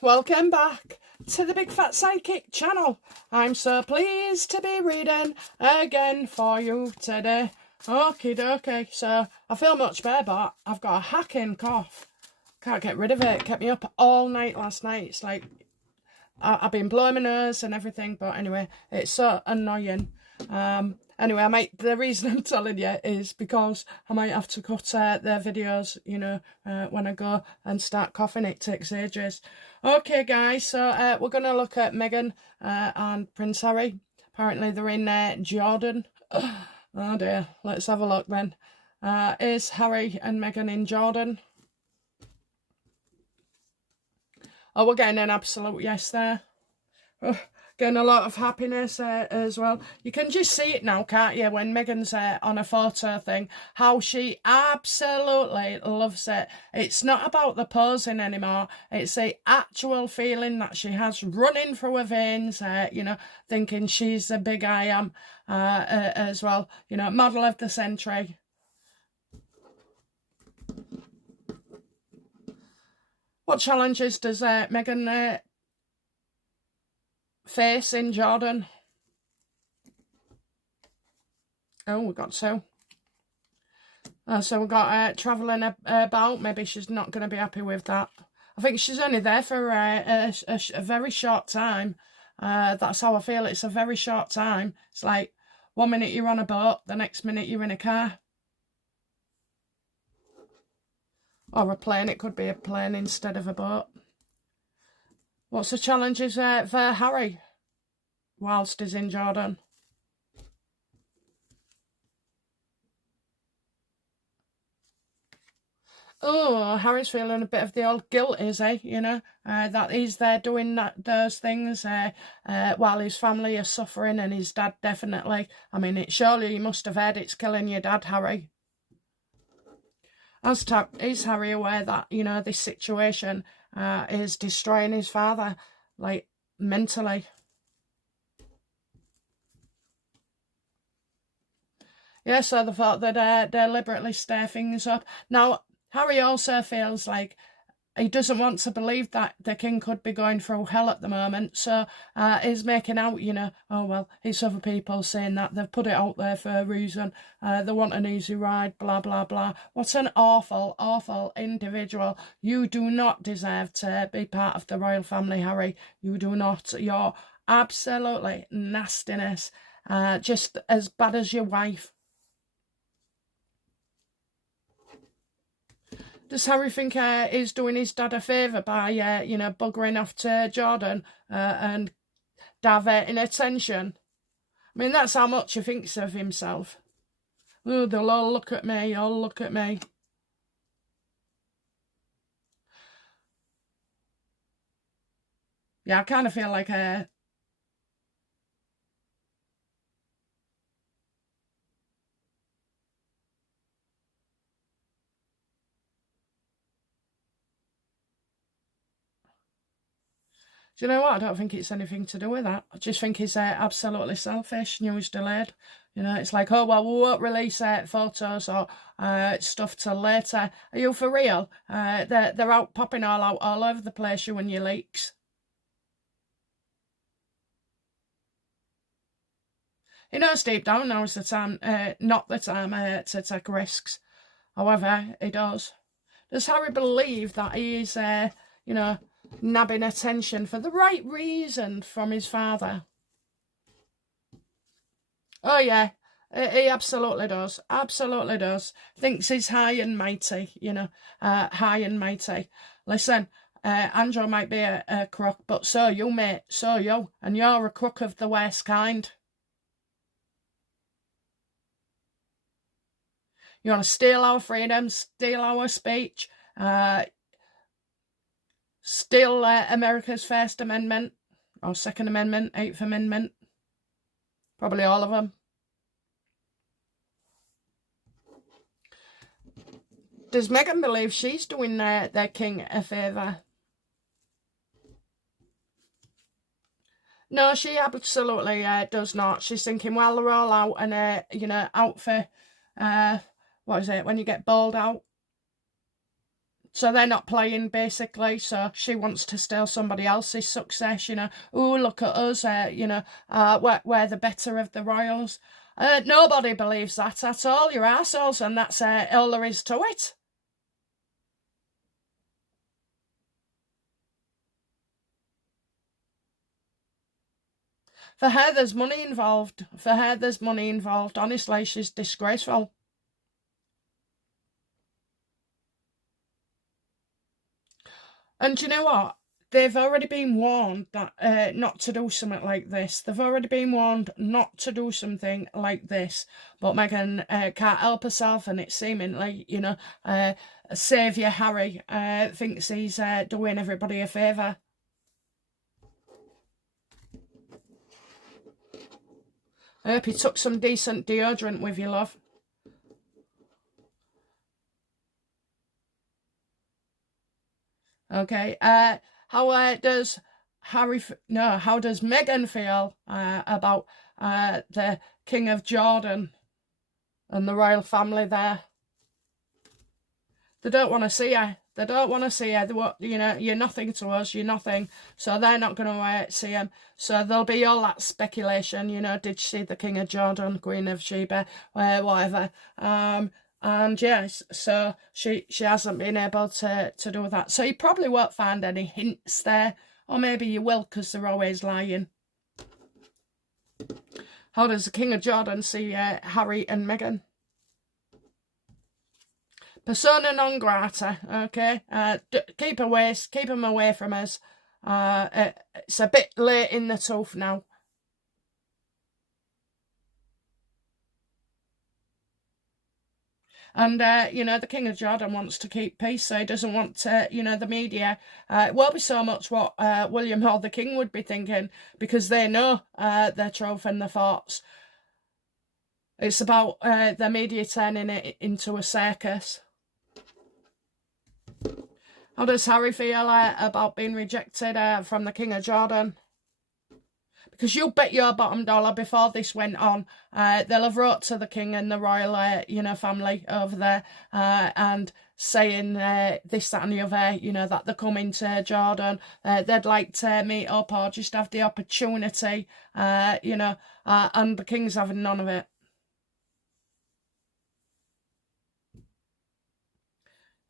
Welcome back to the Big Fat Psychic channel. I'm so pleased to be reading again for you today. Okie dokie, so I feel much better, but I've got a hacking cough. Can't get rid of it. It kept me up all night last night. It's like I've been blowing my nose and everything, but anyway, it's so annoying. Anyway, the reason I'm telling you is because I might have to cut their videos, when I go and start coughing. It takes ages. Okay, guys, so we're going to look at Meghan and Prince Harry. Apparently they're in Jordan. Oh dear, let's have a look then. Is Harry and Meghan in Jordan? Oh, we're getting an absolute yes there. Getting a lot of happiness as well. You can just see it now, can't you, when Meghan's on a photo thing, how she absolutely loves it. It's not about the posing anymore. It's the actual feeling that she has running through her veins, thinking she's the big I am as well. Model of the century. What challenges does Meghan face in Jordan? Oh, we got two. So we've got travelling about. Maybe she's not going to be happy with that. I think she's only there for a very short time. That's how I feel. It's a very short time. It's like 1 minute you're on a boat, the next minute you're in a car. Or a plane. It could be a plane instead of a boat. What's the challenges for Harry whilst he's in Jordan? Oh, Harry's feeling a bit of the old guilt, is he? That he's there doing those things while his family is suffering, and his dad definitely. I mean, surely you must have heard it's killing your dad, Harry. Is Harry aware that, this situation is destroying his father, like, mentally? Yeah, so they thought they'd deliberately stir things up. Now, Harry also feels like he doesn't want to believe that the king could be going through hell at the moment, so he's making out, oh, well, it's other people saying that they've put it out there for a reason, they want an easy ride, blah, blah, blah. What an awful, awful individual. You do not deserve to be part of the royal family, Harry. You do not. You're absolutely nastiness, just as bad as your wife. Does Harry think he's doing his dad a favour by, buggering off to Jordan and diverting attention? I mean, that's how much he thinks of himself. Oh, they'll all look at me, all look at me. Yeah, I kind of feel like do you know what? I don't think it's anything to do with that. I just think he's absolutely selfish. News delayed. It's like, oh, well, we won't release photos or stuff till later. Are you for real? They're out popping all over the place, you and your leaks. He knows deep down now is the time, not the time to take risks. However, he does. Does Harry believe that he is, nabbing attention for the right reason from his father? Oh yeah, he absolutely does. Absolutely does. Thinks he's high and mighty, high and mighty. Listen, Andrew might be a crook, but so you, mate, so you, and you're a crook of the worst kind. You want to steal our freedom, steal our speech, steal America's First Amendment, or Second Amendment, Eighth Amendment. Probably all of them. Does Meghan believe she's doing their king a favour? No, she absolutely does not. She's thinking, well, they're all out and, out for, what is it, when you get bowled out? So they're not playing, basically. So she wants to steal somebody else's success, you know. Oh, look at us, you know, we're the better of the royals. Nobody believes that at all. You're arseholes, and that's all there is to it. For her, there's money involved. For her, there's money involved. Honestly, she's disgraceful. And you know what? They've already been warned that not to do something like this. They've already been warned not to do something like this. But Meghan can't help herself, and it's seemingly, you know, Saviour Harry thinks he's doing everybody a favour. I hope you took some decent deodorant with you, love. Okay. How does how does Meghan feel about the King of Jordan and the royal family there? They don't want to see her. They don't want to see her. You know, you're nothing to us. You're nothing. So they're not going to see him. So there'll be all that speculation. You know, did you see the King of Jordan, Queen of Sheba, whatever? And yes, so she hasn't been able to do that. So you probably won't find any hints there. Or maybe you will, because they're always lying. How does the King of Jordan see Harry and Meghan? Persona non grata, okay? Keep them away from us. It's a bit late in the tooth now. And, you know, the King of Jordan wants to keep peace, so he doesn't want, you know, the media. It won't be so much what William or the King would be thinking, because they know their truth and their thoughts. It's about the media turning it into a circus. How does Harry feel about being rejected from the King of Jordan? Because you bet your bottom dollar before this went on, they'll have wrote to the king and the royal, you know, family over there, and saying this, that, and the other, you know, that they're coming to Jordan. They'd like to meet up or just have the opportunity, you know, and the king's having none of it.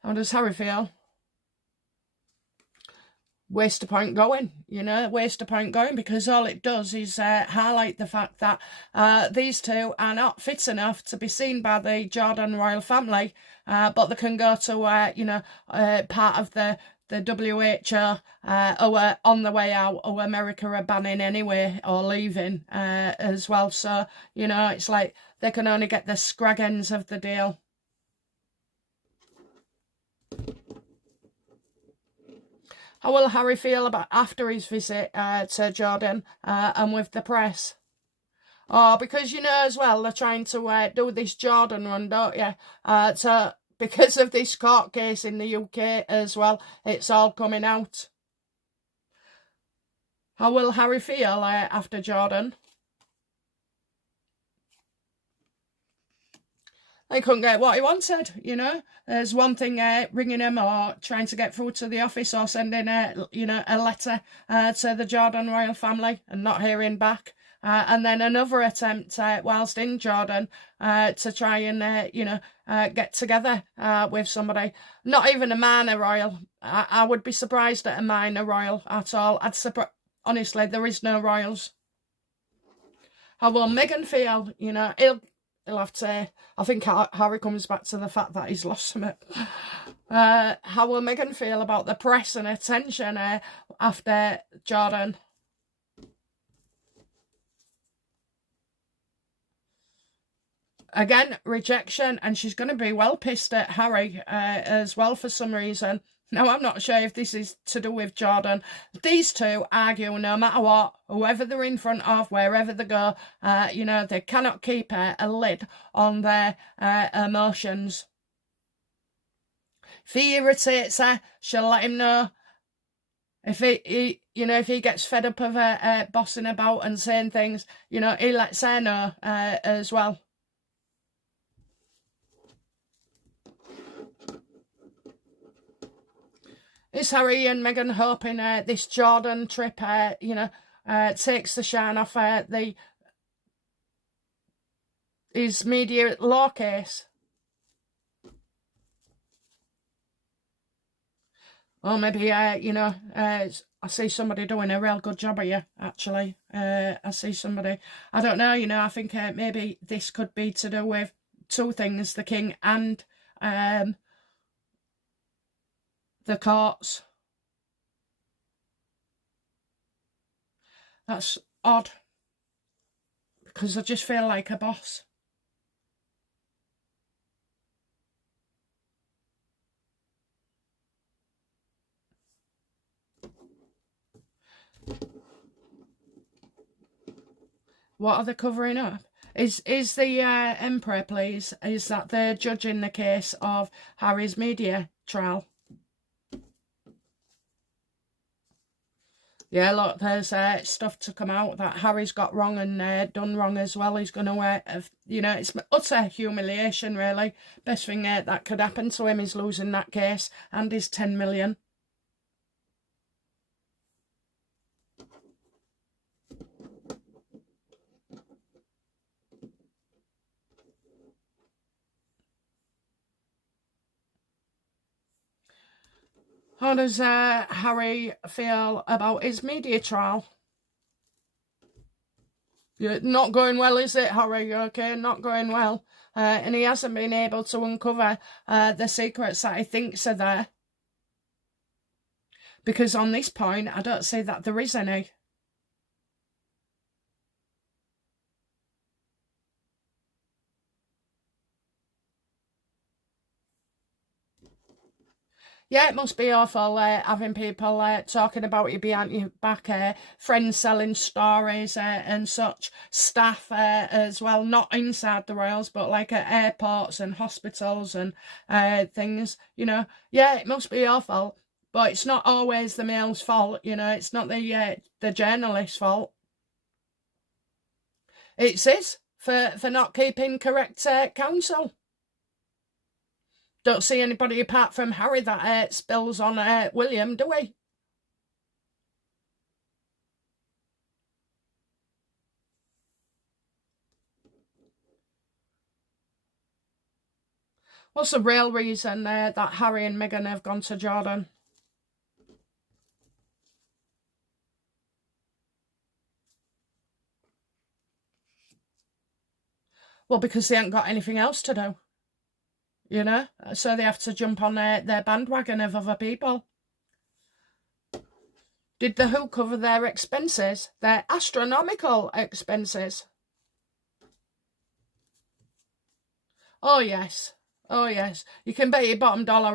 How does Harry feel? Waste of point going, you know, waste of point going, because all it does is highlight the fact that these two are not fit enough to be seen by the Jordan royal family, but they can go to, you know, part of the WHO or on the way out, or America are banning anyway or leaving as well. So, you know, it's like they can only get the scrag ends of the deal. How will Harry feel about after his visit to Jordan and with the press? Oh, because you know as well, they're trying to do this Jordan run, don't you? So because of this court case in the UK as well, it's all coming out. How will Harry feel after Jordan? He couldn't get what he wanted, you know. There's one thing ringing him or trying to get through to the office or sending you know, a letter to the Jordan royal family and not hearing back. And then another attempt whilst in Jordan to try and, you know, get together with somebody. Not even a minor royal. I would be surprised at a minor royal at all. Honestly, there is no royals. How will Meghan feel? You know, he'll have to. I think Harry comes back to the fact that he's lost something. How will Meghan feel about the press and attention after Jordan? Again, rejection, and she's going to be well pissed at Harry as well for some reason. Now, I'm not sure if this is to do with Jordan. These two argue no matter what, whoever they're in front of, wherever they go, you know, they cannot keep a lid on their emotions. If he irritates her, she'll let him know. If he you know, if he gets fed up of her bossing about and saying things, you know, he lets her know as well. Is Harry and Meghan hoping this Jordan trip, takes the shine off his media law case? Or maybe, I see somebody doing a real good job here, actually. I see somebody, I don't know, I think maybe this could be to do with two things, the king and the courts. That's odd, because I just feel like a boss. What are they covering up? Is the Emperor, please, is that they're judging the case of Harry's media trial? Yeah, look, there's stuff to come out that Harry's got wrong and done wrong as well. He's going to, it's utter humiliation, really. Best thing that could happen to him is losing that case and his 10 million. How does Harry feel about his media trial? Not going well, is it, Harry? Okay, not going well. And he hasn't been able to uncover the secrets that he thinks are there. Because on this point, I don't see that there is any. Yeah, it must be awful having people talking about you behind your back, friends selling stories and such, staff as well, not inside the Royals, but like at airports and hospitals and things, Yeah, it must be awful, but it's not always the Mail's fault, it's not the journalist's fault. It's his for not keeping correct counsel. Don't see anybody apart from Harry that spills on William, do we? What's the real reason that Harry and Meghan have gone to Jordan? Well, because they haven't got anything else to do. So they have to jump on their bandwagon of other people. Did the Who cover their expenses? Their astronomical expenses? Oh, yes. Oh, yes. You can bet your bottom dollar,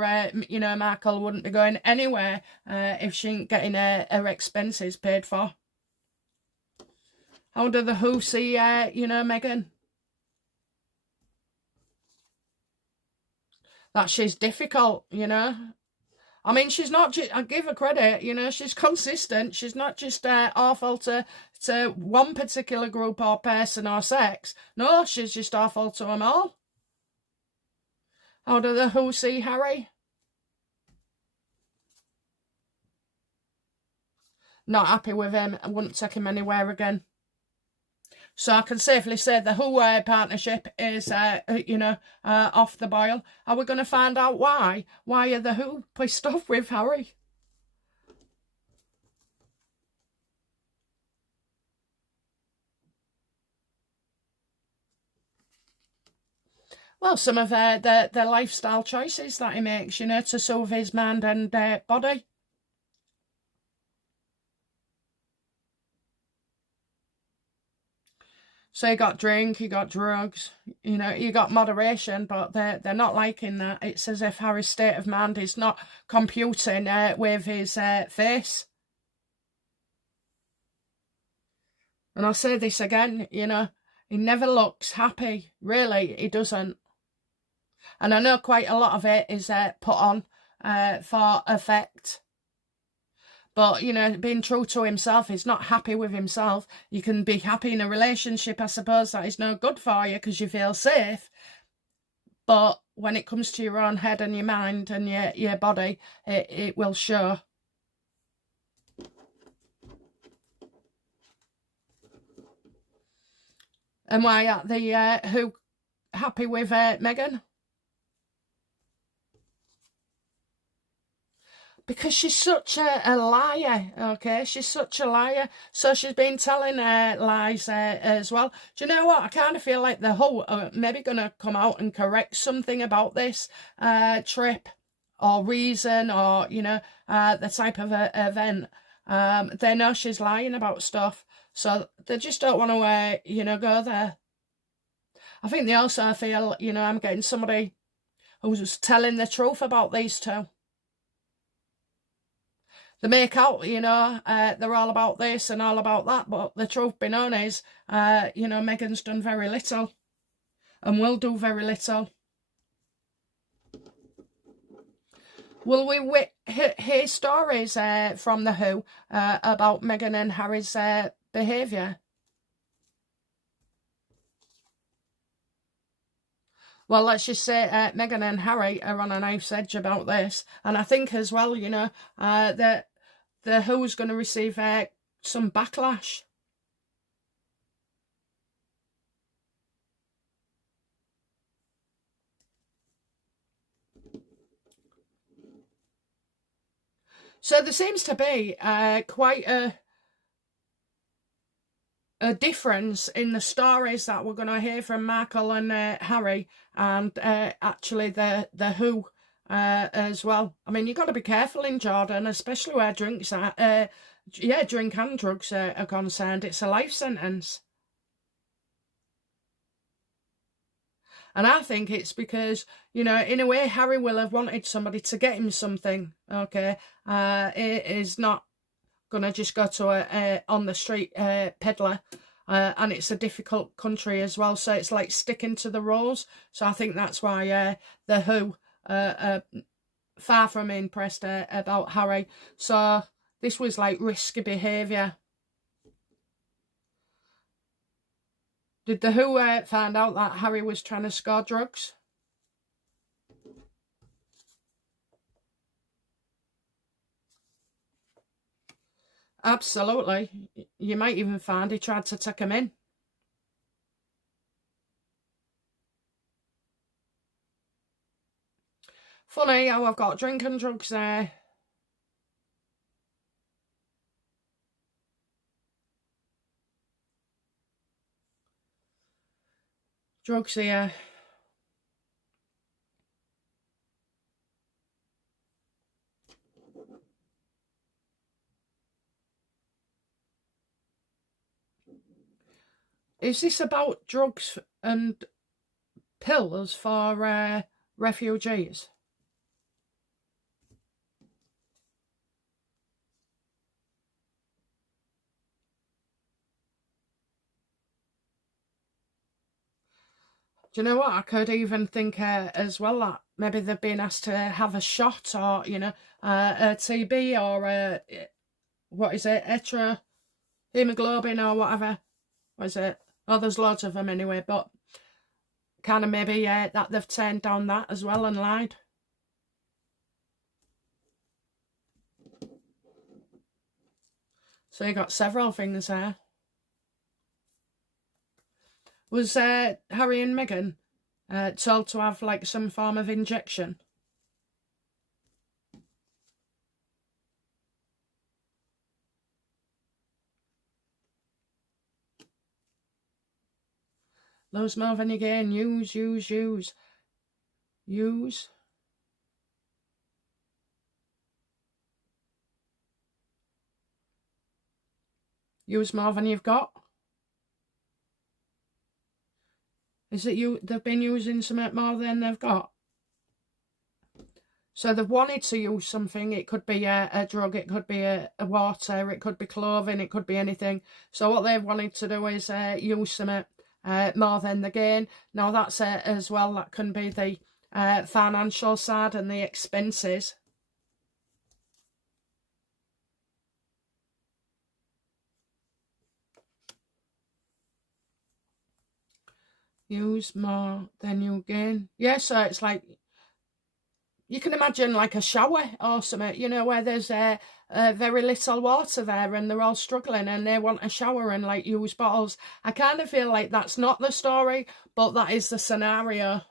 Markle wouldn't be going anywhere if she ain't getting her expenses paid for. How do the Who see, Meghan? That she's difficult, I mean, she's not just, I give her credit, she's consistent. She's not just awful to one particular group or person or sex. No, she's just awful to them all. How do the Who see Harry? Not happy with him. I wouldn't take him anywhere again. So I can safely say the Who partnership is, off the boil. Are we going to find out why? Why are the Who pissed off with Harry? Well, some of the lifestyle choices that he makes, to soothe his mind and body. So you got drink, you got drugs, you got moderation, but they're not liking that. It's as if Harry's state of mind is not computing with his face. And I'll say this again, he never looks happy. Really, he doesn't. And I know quite a lot of it is put on for effect. But, being true to himself, he's not happy with himself. You can be happy in a relationship, I suppose, that is no good for you because you feel safe. but when it comes to your own head and your mind and your body, it will show. And why are the who happy with Meghan? Because she's such a liar, okay? She's such a liar. So she's been telling lies as well. Do you know what? I kind of feel like the whole maybe going to come out and correct something about this trip or reason or, you know, the type of event. They know she's lying about stuff. So they just don't want to, you know, go there. I think they also feel, you know, I'm getting somebody who's telling the truth about these two. They make out, you know, they're all about this and all about that, but the truth be known is, you know, Meghan's done very little and will do very little. Will we hear stories from the Who about Meghan and Harry's behaviour? Well, let's just say Meghan and Harry are on a knife's edge about this. And I think as well, you know, that the Who's going to receive some backlash. So there seems to be quite a difference in the stories that we're going to hear from Markle and Harry, and actually the Who as well. I mean, you've got to be careful in Jordan, especially where drinks are. Yeah, drink and drugs are concerned. It's a life sentence. And I think it's because, you know, in a way, Harry will have wanted somebody to get him something, okay? It is not going to just go to a on the street peddler. And it's a difficult country as well, so it's like sticking to the rules. So I think that's why the Who far from impressed about Harry. So this was like risky behaviour. Did the Who find out that Harry was trying to score drugs? Absolutely. You might even find he tried to take him in. Funny how I've got drink and drugs there. Drugs here. Is this about drugs and pills for refugees? Do you know what? I could even think as well that maybe they've been asked to have a shot or, you know, a TB or what is it, hemoglobin or whatever. What is it? Oh, there's loads of them anyway, but kind of maybe that they've turned down that as well and lied. So you got several things there. Was Harry and Meghan told to have like some form of injection? Lose more than you gain. Use. Use more than you've got. Is it they've been using something more than they've got? So they've wanted to use something. It could be a drug, it could be a water, it could be clothing, it could be anything. So what they've wanted to do is use something more than they gain. Now that's as well, that can be the financial side and the expenses. Use more than you gain. Yeah, so it's like, you can imagine like a shower or something, you know, where there's very little water there and they're all struggling and they want a shower and like use bottles. I kind of feel like that's not the story, but that is the scenario.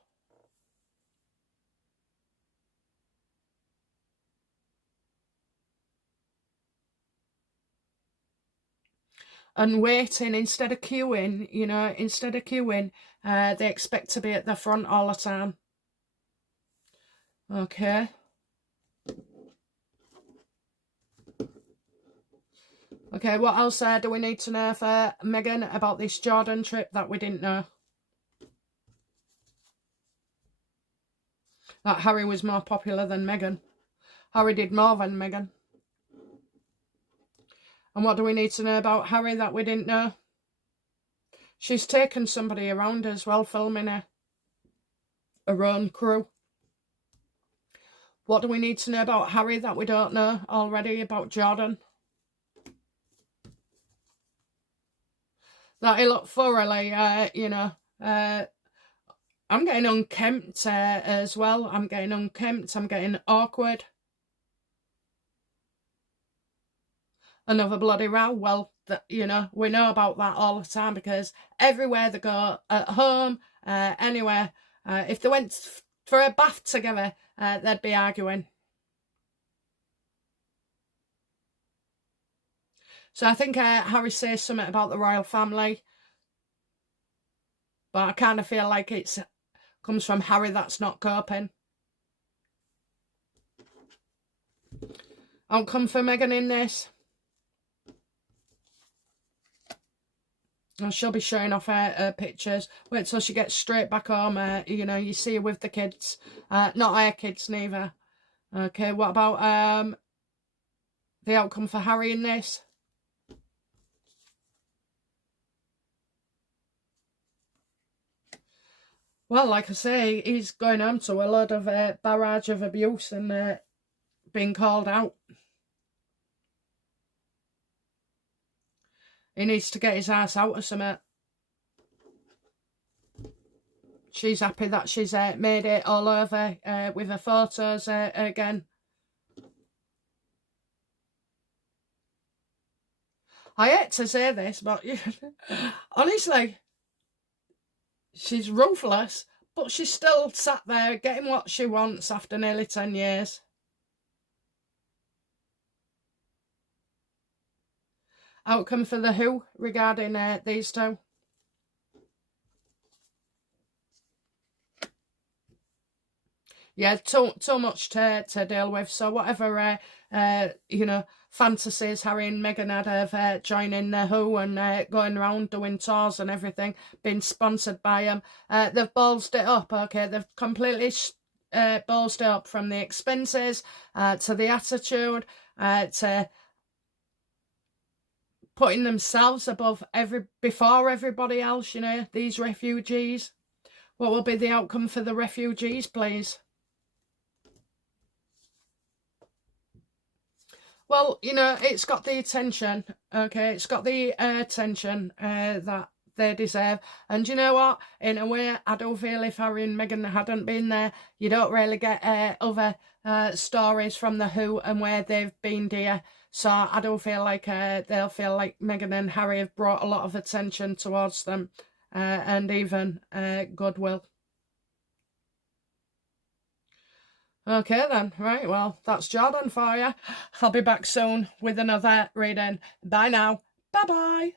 And waiting instead of queuing, you know, instead of queuing, they expect to be at the front all the time. Okay. Okay, what else do we need to know for Meghan about this Jordan trip that we didn't know? That Harry was more popular than Meghan. Harry did more than Meghan. And what do we need to know about Harry that we didn't know? She's taken somebody around as well, filming her own crew. What do we need to know about Harry that we don't know already about Jordan? That he looked thoroughly, you know, I'm getting unkempt as well. I'm getting unkempt. I'm getting awkward. Another bloody row. Well, you know, we know about that all the time because everywhere they go, at home, anywhere, if they went for a bath together, they'd be arguing. So I think Harry says something about the royal family, but I kind of feel like it comes from Harry that's not coping. Outcome for Meghan in this. And she'll be showing off her pictures. Wait till she gets straight back home. You know, you see her with the kids. Not her kids, neither. Okay, what about the outcome for Harry in this? Well, like I say, he's going home to a lot of barrage of abuse and being called out. He needs to get his ass out of something. She's happy that she's made it all over with her photos again. I hate to say this, but honestly, she's ruthless, but she's still sat there getting what she wants after nearly 10 years. Outcome for the Who regarding these two. Yeah, too much to deal with. So whatever, you know, fantasies Harry and Meghan had of joining the Who and going around doing tours and everything, being sponsored by them, they've ballsed it up, okay? They've completely ballsed it up, from the expenses to the attitude to putting themselves above before everybody else, you know, these refugees. What will be the outcome for the refugees, please? Well, you know, it's got the attention, okay? It's got the attention that they deserve. And you know what? In a way, I do feel if Harry and Meghan hadn't been there, you don't really get other stories from the Who and where they've been, dear. So I do feel like they'll feel like Meghan and Harry have brought a lot of attention towards them and even goodwill. Okay then, right, well, that's Jordan for you. I'll be back soon with another reading. Bye now. Bye-bye.